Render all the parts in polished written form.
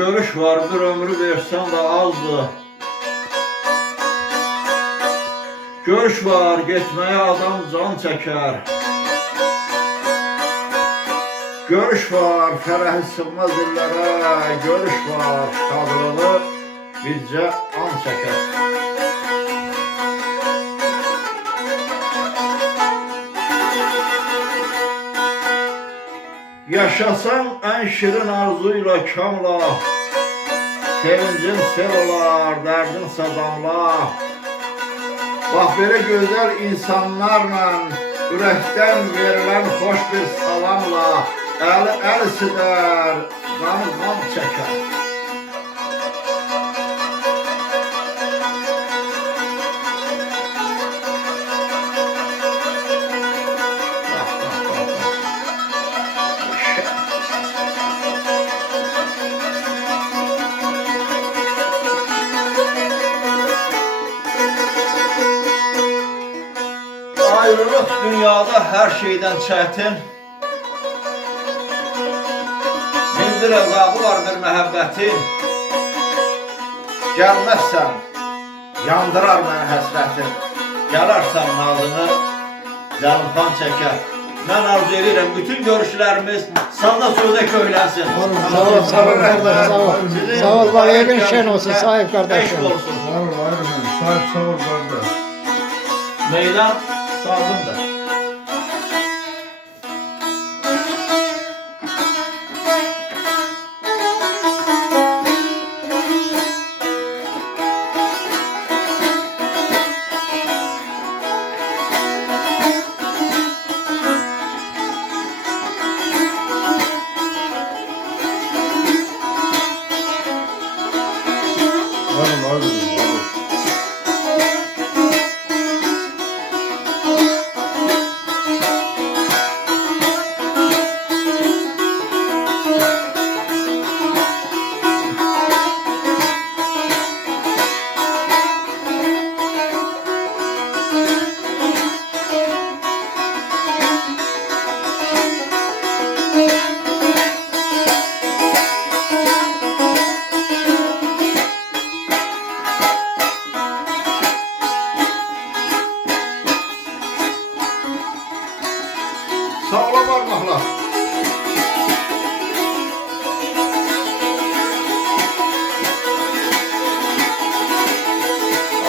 görüş var, bir ömrü versən də azdır. Görüş var, getməyə adam can çəkər. Görüş var, fərəhi sığmaz illərə. Görüş var, şadlığı bircə an çəkər. Yaşasan ən şirin arzuyla kamla, sevincin sel olar, dərdin sadamla. Bax belə gözəl insanlarla, ürəkdən verilən xoş bir salamla, əli əl sidər, qanı qan çəkər. Ayrılıq dünyada hər şeydən çətin. Min bir əzabı vardır məhəbbətin. Gəlməzsən, yandırar mənə həsrətin. Gələrsən nazını, canımxan çəkər. Mən arzu edirəm, bütün görüşlərimiz sağda sözə köylənsin. Sağ ol, sağ ol kardeş, sağ ol. Sağ ol, bak evin şen olsun, sahip kardeşim. Eşk olsun. Var ol, sahip sağ ol kardeş. Meydan sağlımdır. Var ol. Sağlam parmaklar.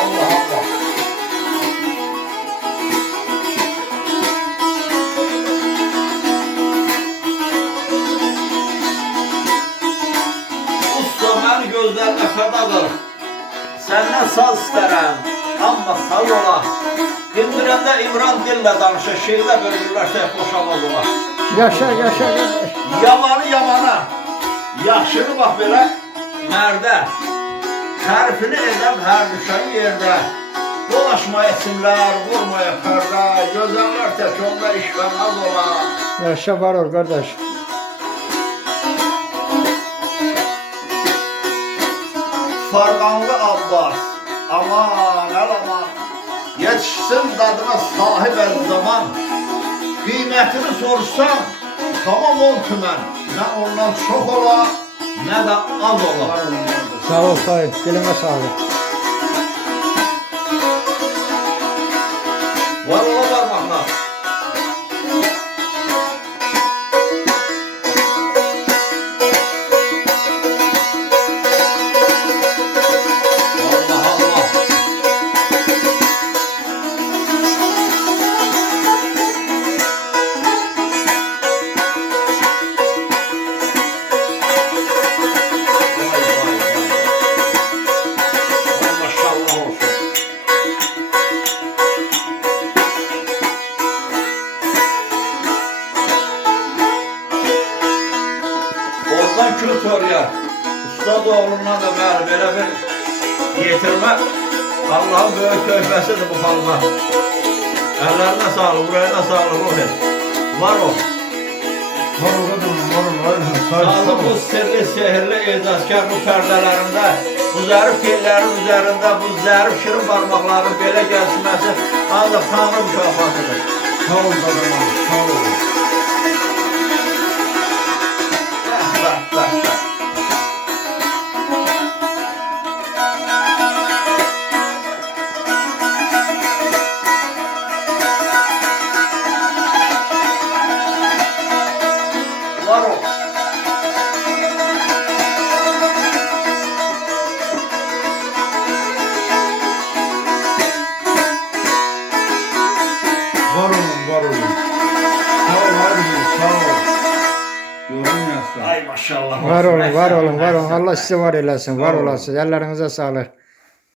Allah Allah. Usta mən gözlərinə fədadır. Səndən saz istərəm, amma saz ola. Dindirəndə İmran dillə danışır, şeylə bölürlərsə xoşamaz ola. Yaşa, yaşa kardeş. Yamanı yamana, yaxşını bax belə mərdə, tərifini edəm hər düşən yerdə. Dolaşma etsinlər, vurmaya pərdə, gözəllər tək onda işləməz ola. Yaşa var ol kardeş. Farqanlı Abbas, aman el aman, yetişsin dadına sahib el zaman. Qiymətini sorsan, tamam 10 tümən, nə ondan çox ola, nə də az ola. Sağ ol sahip, diline sağlık. Var ola parmaklar. Allah Allah. Vay maşallah olsun. Oradan kül soruyor. Ustad oğlundan da belə bir yetirmə. Allah'ın böyük tövbəsidir bu halına. Əllərinə sağlık, buraya sağlık Ruhi. Var ol. Var ol, sahip sağ Sağlık bu ol. sirli, sehirli, ecazkar bu pərdələrində, bu zərif tellərin üzərində, bu zərif şirin parmaqların belə gəlişməsi ancaq Tanrı mükafatıdır. Sağ ol kadınlar, sağ ol. Bəh, bəh, bəh, bəh. var olun. Sağ ol abicim, sağ ol. Ay maşallah. Var olun, var olun, var olun. Allah sizi var eylesin, var olasınız. Ellerinize sağlık.